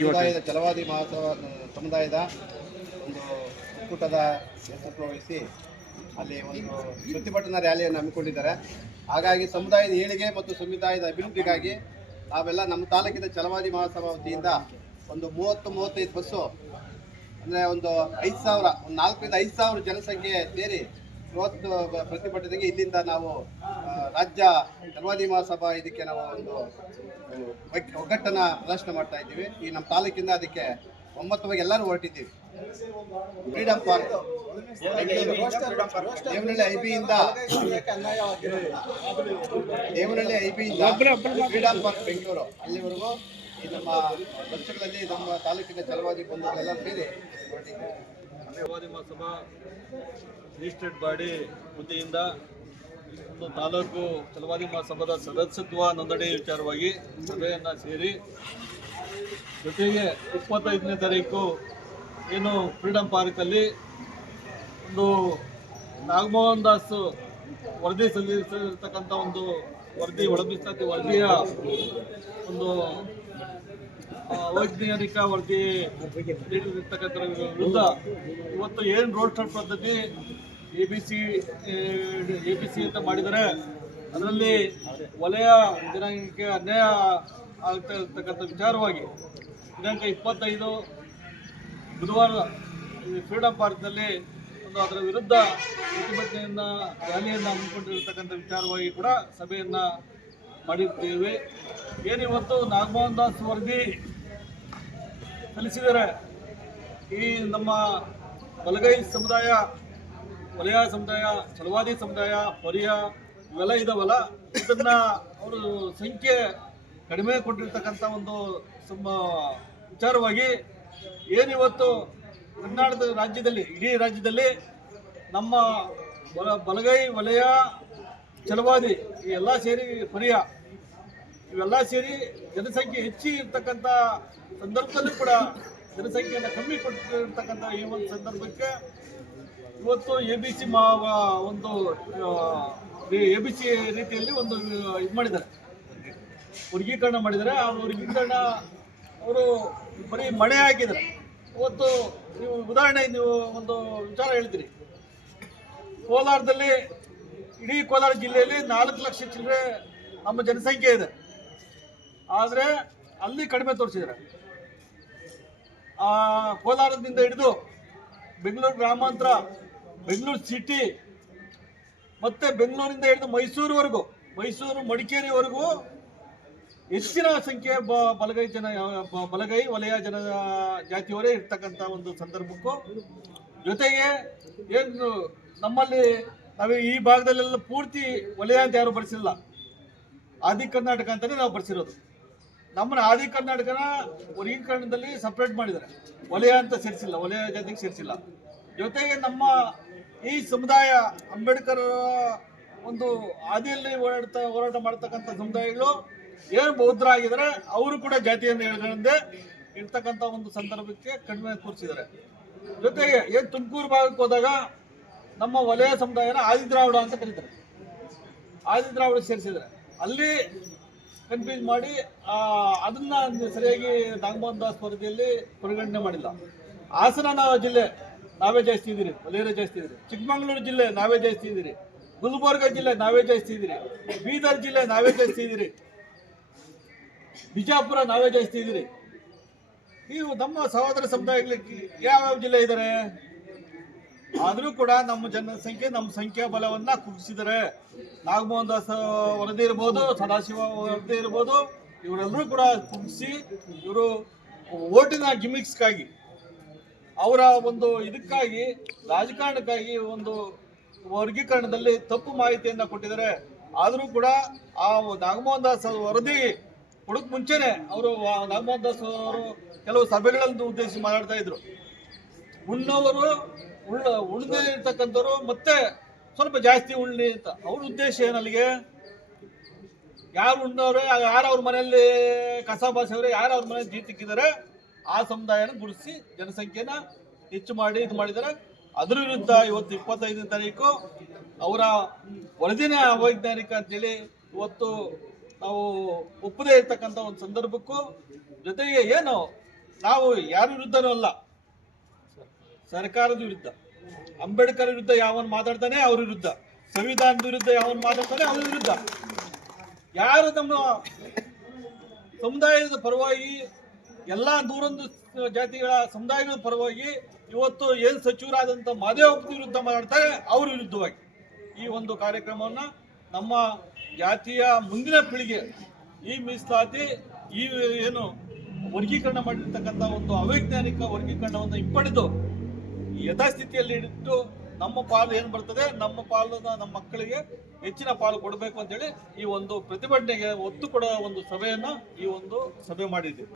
ಸಮುದಾಯದ ಛಲವಾದಿ ಸಮುದಾಯದ ಒಂದು ಒಕ್ಕೂಟದ ನೇತೃತ್ವ ವಹಿಸಿ ಅಲ್ಲಿ ಒಂದು ಪ್ರತಿಭಟನಾ ರ್ಯಾಲಿಯನ್ನು ಹಮ್ಮಿಕೊಂಡಿದ್ದಾರೆ. ಹಾಗಾಗಿ ಸಮುದಾಯದ ಏಳಿಗೆ ಮತ್ತು ಸಮುದಾಯದ ಅಭಿವೃದ್ಧಿಗಾಗಿ ನಾವೆಲ್ಲ ನಮ್ಮ ತಾಲೂಕಿನ ಛಲವಾದಿ ಮಹಾಸಭಾ ವತಿಯಿಂದ ಒಂದು 30-35 ಬಸ್ಸು ಅಂದರೆ ಒಂದು 5,000 ಒಂದು 4,000 ರಿಂದ 5,000 ಜನಸಂಖ್ಯೆ ಸೇರಿ ಇವತ್ತು ಪ್ರತಿಭಟನೆಗೆ ಇಲ್ಲಿಂದ ನಾವು ರಾಜ್ಯ ಛಲವಾದಿ ಮಹಾಸಭಾ ಇದಕ್ಕೆ ನಾವು ಒಂದು ಒಗ್ಗಟ್ಟನ್ನು ಪ್ರದರ್ಶನ ಮಾಡ್ತಾ ಇದ್ದೀವಿ. ಈ ನಮ್ಮ ತಾಲೂಕಿಂದ ಅದಕ್ಕೆ ಒಮ್ಮತವಾಗಿ ಎಲ್ಲರೂ ಹೊರಟಿದ್ದೀವಿ. ಫ್ರೀಡಮ್ ಪಾರ್ಕ್ ದೇವನಹಳ್ಳಿ ಐಬಿಯಿಂದ ಫ್ರೀಡಮ್ ಪಾರ್ಕ್ ಬೆಂಗಳೂರು ಅಲ್ಲಿವರೆಗೂ ಈ ನಮ್ಮ ಬಸ್ಸುಗಳಲ್ಲಿ ನಮ್ಮ ತಾಲೂಕಿನ ಛಲವಾದಿ ಬಂಧುಗಳೆಲ್ಲ ಸೇರಿ ಹೊರಟಿದ್ದೀವಿ. ಛಲವಾದಿ ಮಹಾಸಭಾ ರಿಜಿಸ್ಟರ್ಡ್ ಬಾಡಿ ವತಿಯಿಂದ ಒಂದು ತಾಲೂಕು ಛಲವಾದಿ ಮಹಾಸಭಾದ ಸದಸ್ಯತ್ವ ನೋಂದಣಿ ವಿಚಾರವಾಗಿ ಸಭೆಯನ್ನು ಸೇರಿ ಜೊತೆಗೆ 25ನೇ ತಾರೀಕು ಏನು ಫ್ರೀಡಮ್ ಪಾರ್ಕಲ್ಲಿ ಒಂದು ನಾಗಮೋಹನ್ ದಾಸ್ ವರದಿ ಸಲ್ಲಿಸಿರ್ತಕ್ಕಂಥ ಒಂದು ಒಳಮೀಸಲಾತಿ ವರದಿಯ ಒಂದು ಅವೈಜ್ಞಾನಿಕ ವರದಿ ನೀಡಿರ್ತಕ್ಕಂಥ ವಿರುದ್ಧ ಇವತ್ತು ಏನು ರೋಡ್ ಶೋ ಪದ್ಧತಿ ಎ ಬಿ ಸಿ ಅಂತ ಮಾಡಿದರೆ ಅದರಲ್ಲಿ ವಲಯ ಜನಾಂಗಕ್ಕೆ ಅನ್ಯಾಯ ಆಗ್ತಾ ಇರ್ತಕ್ಕಂಥ ವಿಚಾರವಾಗಿ ದಿನಾಂಕ 25 ಬುಧವಾರ ಫ್ರೀಡಮ್ ಪಾರ್ಕ್ನಲ್ಲಿ ಒಂದು ಅದರ ವಿರುದ್ಧ ಪ್ರತಿಭಟನೆಯನ್ನು ರ್ಯಾಲಿಯನ್ನು ಹಮ್ಮಿಕೊಂಡಿರ್ತಕ್ಕಂಥ ವಿಚಾರವಾಗಿ ಕೂಡ ಸಭೆಯನ್ನು ಮಾಡಿದ್ದೇವೆ. ಏನಿವತ್ತು ನಾಗಮೋಹನ್ ದಾಸ್ ವರದಿ ಸಲ್ಲಿಸಿದರೆ ಈ ನಮ್ಮ ಬಲಗೈ ಸಮುದಾಯ, ವಲಯ ಸಮುದಾಯ, ಛಲವಾದಿ ಸಮುದಾಯ, ಪರಿಯ ಇವೆಲ್ಲ ಇದಾವಲ್ಲ, ಇದನ್ನು ಅವರು ಸಂಖ್ಯೆ ಕಡಿಮೆ ಕೊಟ್ಟಿರ್ತಕ್ಕಂಥ ಒಂದು ವಿಚಾರವಾಗಿ ಏನಿವತ್ತು ಕರ್ನಾಟಕ ರಾಜ್ಯದಲ್ಲಿ, ಇಡೀ ರಾಜ್ಯದಲ್ಲಿ ನಮ್ಮ ಬಲಗೈ, ವಲಯ, ಛಲವಾದಿ ಈ ಎಲ್ಲ ಸೇರಿ ಪರಿಯ ಇವೆಲ್ಲ ಸೇರಿ ಜನಸಂಖ್ಯೆ ಹೆಚ್ಚಿ ಇರ್ತಕ್ಕಂಥ ಸಂದರ್ಭದಲ್ಲೂ ಕೂಡ ಜನಸಂಖ್ಯೆಯನ್ನು ಕಮ್ಮಿ ಕೊಟ್ಟಿರ್ತಕ್ಕಂಥ ಈ ಒಂದು ಸಂದರ್ಭಕ್ಕೆ ಇವತ್ತು ಎ ಬಿ ಸಿ ರೀತಿಯಲ್ಲಿ ಒಂದು ಇದು ಮಾಡಿದ್ದಾರೆ, ವರ್ಗೀಕರಣ ಮಾಡಿದ್ದಾರೆ. ಆ ವರ್ಗೀಕರಣ ಅವರು ಬರೀ ಮಣೆ ಹಾಕಿದ್ದಾರೆ. ಇವತ್ತು ನೀವು ಉದಾಹರಣೆ ನೀವು ಒಂದು ವಿಚಾರ ಹೇಳ್ತೀರಿ, ಕೋಲಾರದಲ್ಲಿ ಇಡೀ ಕೋಲಾರ ಜಿಲ್ಲೆಯಲ್ಲಿ 4 ಲಕ್ಷ ಚಿಲ್ಲರೆ ನಮ್ಮ ಜನಸಂಖ್ಯೆ ಇದೆ, ಆದರೆ ಅಲ್ಲಿ ಕಡಿಮೆ ತೋರಿಸಿದ್ದಾರೆ. ಕೋಲಾರದಿಂದ ಹಿಡಿದು ಬೆಂಗಳೂರು ಗ್ರಾಮಾಂತರ, ಬೆಂಗಳೂರು ಸಿಟಿ ಮತ್ತು ಬೆಂಗಳೂರಿಂದ ಹಿಡಿದು ಮೈಸೂರುವರೆಗೂ, ಮೈಸೂರು ಮಡಿಕೇರಿವರೆಗೂ ಹೆಚ್ಚಿನ ಸಂಖ್ಯೆ ಬಲಗೈ ವಲಯ ಜಾತಿಯವರೇ ಇರ್ತಕ್ಕಂಥ ಒಂದು ಸಂದರ್ಭಕ್ಕೂ ಜೊತೆಗೆ ಏನು ನಮ್ಮಲ್ಲಿ ನಾವು ಈ ಭಾಗದಲ್ಲೆಲ್ಲ ಪೂರ್ತಿ ವಲಯ ಅಂತ ಯಾರು ಬರೆಸಿಲ್ಲ, ಆದಿ ಕರ್ನಾಟಕ ಅಂತಲೇ ನಾವು ಬರೆಸಿರೋದು. ನಮ್ಮನ್ನ ಆದಿ ಕರ್ನಾಟಕನ ವರ್ಗೀಕರಣದಲ್ಲಿ ಸಪ್ರೇಟ್ ಮಾಡಿದ್ದಾರೆ, ವಲಯ ಅಂತ ಸೇರಿಸಿಲ್ಲ, ವಲಯ ಜಾತಿಗೆ ಸೇರಿಸಿಲ್ಲ. ಜೊತೆಗೆ ನಮ್ಮ ಈ ಸಮುದಾಯ ಅಂಬೇಡ್ಕರ್ ಒಂದು ಆದಿಯಲ್ಲಿ ಹೋರಾಟ ಮಾಡ್ತಕ್ಕಂಥ ಸಮುದಾಯಗಳು ಏನು ಬೌದ್ಧರಾಗಿದ್ದಾರೆ ಅವರು ಕೂಡ ಜಾತಿಯನ್ನು ಹೇಳ್ಕೊಂಡೇ ಇರ್ತಕ್ಕಂಥ ಒಂದು ಸಂದರ್ಭಕ್ಕೆ ಕಡಿಮೆ ಕೂರಿಸಿದ್ದಾರೆ. ಜೊತೆಗೆ ಏನು ತುಮಕೂರು ಭಾಗಕ್ಕೆ ಹೋದಾಗ ನಮ್ಮ ವಲಯ ಸಮುದಾಯನ ಆದಿದ್ರಾವಿಡ ಅಂತ ಕರೀತಾರೆ, ಆದಿದ್ರಾವಿಡ ಸೇರಿಸಿದ್ದಾರೆ. ಅಲ್ಲಿ ಕನ್ಫ್ಯೂಸ್ ಮಾಡಿ ಅದನ್ನು ಸರಿಯಾಗಿ ನಾಗಮೋಹನ್ ದಾಸ್ ವರದಿಯಲ್ಲಿ ಪರಿಗಣನೆ ಮಾಡಿಲ್ಲ. ಹಾಸನ ಜಿಲ್ಲೆ ನಾವೇ ಜಾಸ್ತಿ ಇದ್ದೀರಿ, ವಲಯರೇ ಜಾಸ್ತಿ ಇದ್ದೀರಿ. ಚಿಕ್ಕಮಗಳೂರು ಜಿಲ್ಲೆ ನಾವೇ ಜಾಸ್ತಿ ಇದ್ದೀರಿ. ಗುಲ್ಬರ್ಗ ಜಿಲ್ಲೆ ನಾವೇ ಜಾಸ್ತಿ ಇದ್ದೀರಿ. ಬೀದರ್ ಜಿಲ್ಲೆ ನಾವೇ ಜಾಸ್ತಿ ಇದ್ದೀರಿ. ಬಿಜಾಪುರ ನಾವೇ ಜಾಸ್ತಿ ಇದ್ದೀರಿ. ನೀವು ನಮ್ಮ ಸಹೋದರ ಸಮುದಾಯಗಳಿಗೆ ಯಾವ್ಯಾವ ಜಿಲ್ಲೆ ಇದ್ದಾರೆ, ಆದರೂ ಕೂಡ ನಮ್ಮ ಜನಸಂಖ್ಯೆ, ನಮ್ಮ ಸಂಖ್ಯಾ ಬಲವನ್ನು ಕುಗ್ಗಿಸಿದ್ದಾರೆ. ನಾಗಮೋಹನ್ ದಾಸ್ ವರದಿ ಇರ್ಬೋದು, ಸದಾಶಿವ ವರದಿ ಇರ್ಬೋದು, ಇವರೆಲ್ಲರೂ ಕೂಡ ಕುಗ್ಗಿಸಿ ಇವರು ಓಟಿನ ಗಿಮಿಕ್ಸ್ಗಾಗಿ, ಅವರ ಒಂದು ಇದಕ್ಕಾಗಿ, ರಾಜಕಾರಣಕ್ಕಾಗಿ ಒಂದು ವರ್ಗೀಕರಣದಲ್ಲಿ ತಪ್ಪು ಮಾಹಿತಿಯನ್ನು ಕೊಟ್ಟಿದ್ದಾರೆ. ಆದರೂ ಕೂಡ ಆ ನಾಗಮೋಹನ್ ದಾಸ್ ವರದಿ ಕೊಡೋಕ್ಕೆ ಮುಂಚೆನೆ ಅವರು ನಾಗಮೋಹನ್ ದಾಸ್ ಅವರು ಕೆಲವು ಸಭೆಗಳನ್ನು ಉದ್ದೇಶಿಸಿ ಮಾತಾಡ್ತಾ ಇದ್ರು. ಉಣ್ಣದೇ ಇರ್ತಕ್ಕಂಥವ್ರು ಮತ್ತೆ ಸ್ವಲ್ಪ ಜಾಸ್ತಿ ಉಳ್ಳಿ ಅಂತ. ಅವ್ರ ಉದ್ದೇಶ ಏನಲ್ಲಿಗೆ, ಯಾರು ಉಣ್ಣವ್ರೆ, ಯಾರು ಅವ್ರ ಮನೆಯಲ್ಲಿ ಕಸ ಬಾಸವ್ರೆ, ಯಾರು ಅವ್ರ ಮನೆಯಲ್ಲಿ ಜೀತಿಕ್ಕಿದ್ದಾರೆ ಆ ಸಮುದಾಯನ ಗುರುತಿಸಿ ಜನಸಂಖ್ಯೆನ ಹೆಚ್ಚು ಮಾಡಿ ಇದು ಮಾಡಿದ್ದಾರೆ. ಅದರ ವಿರುದ್ಧ ಇವತ್ತು 25ನೇ ತಾರೀಕು ಅವರ ವರದಿನೇ ಅವೈಜ್ಞಾನಿಕ ಅಂತೇಳಿ ಇವತ್ತು ನಾವು ಒಪ್ಪದೇ ಇರ್ತಕ್ಕಂಥ ಒಂದು ಸಂದರ್ಭಕ್ಕೂ ಜೊತೆಗೆ ಏನು ನಾವು ಯಾರ ವಿರುದ್ಧನೂ ಅಲ್ಲ, ಸರ್ಕಾರದ ವಿರುದ್ಧ. ಅಂಬೇಡ್ಕರ್ ವಿರುದ್ಧ ಯಾವನ್ ಮಾತಾಡ್ತಾನೆ ಅವ್ರ ವಿರುದ್ಧ, ಸಂವಿಧಾನದ ವಿರುದ್ಧ ಯಾವನ್ ಮಾತಾಡ್ತಾನೆ ಅವ್ರ ವಿರುದ್ಧ. ಯಾರು ನಮ್ಮ ಸಮುದಾಯದ ಪರವಾಗಿ, ಎಲ್ಲ 101 ಜಾತಿಗಳ ಸಮುದಾಯಗಳ ಪರವಾಗಿ ಇವತ್ತು ಏನು ಸಚಿವರಾದಂಥ ಮಾದೇವಪ್ಪ ವಿರುದ್ಧ ಮಾತಾಡ್ತಾರೆ ಅವ್ರ ವಿರುದ್ಧವಾಗಿ ಈ ಒಂದು ಕಾರ್ಯಕ್ರಮವನ್ನು ನಮ್ಮ ಜಾತಿಯ ಮುಂದಿನ ಪೀಳಿಗೆ ಈ ಮೀಸಲಾತಿ, ಈ ಏನು ವರ್ಗೀಕರಣ ಮಾಡಿರ್ತಕ್ಕಂಥ ಒಂದು ಅವೈಜ್ಞಾನಿಕ ವರ್ಗೀಕರಣವನ್ನು ಹಿಂಪಡೆದು ಯಥಾಸ್ಥಿತಿಯಲ್ಲಿ ಇಟ್ಟು ನಮ್ಮ ಪಾಲು ಏನು ಬರ್ತದೆ, ನಮ್ಮ ಪಾಲನ್ನ ನಮ್ಮ ಮಕ್ಕಳಿಗೆ ಹೆಚ್ಚಿನ ಪಾಲು ಕೊಡಬೇಕು ಅಂತೇಳಿ ಈ ಒಂದು ಪ್ರತಿಭಟನೆಗೆ ಒತ್ತು ಕೊಡುವ ಒಂದು ಸಭೆಯನ್ನು ಈ ಒಂದು ಸಭೆ ಮಾಡಿದ್ದೀವಿ.